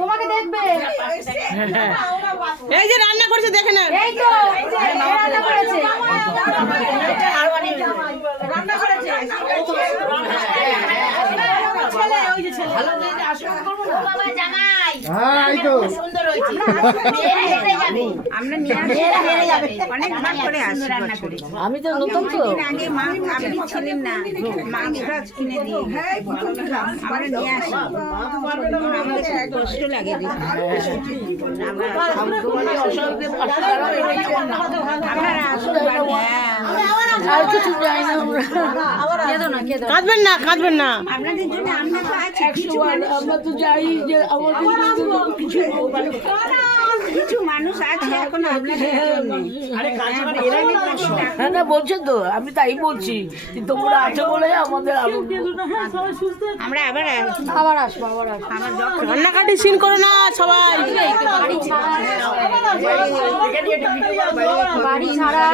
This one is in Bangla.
তোমাকে দেখবে এই যে রান্না করছে দেখে না এই তো রান্না করেছে আমি তো নতুন তো আগে মা আপনি ছিলেন না মাংস কিনে দিয়ে আমরা নিয়ে আসি আমাদের খুব কষ্ট লাগে আর কিছু যাই না কাঁদবেন না কাঁদবেন না আপনাদের জন্য আমরা তো আছি আমরা তো যাই যে আমাদের কিছু মানুষ আছে এখন আপনাদের জন্য হ্যাঁ না বলছেন তো আমি তাই বলছি তোমরা আছো বলে আমাদের আমরা আবার আসবো আমার যখন রান্নাকাটি সিন করে না সবাই বাড়ি ছাড়া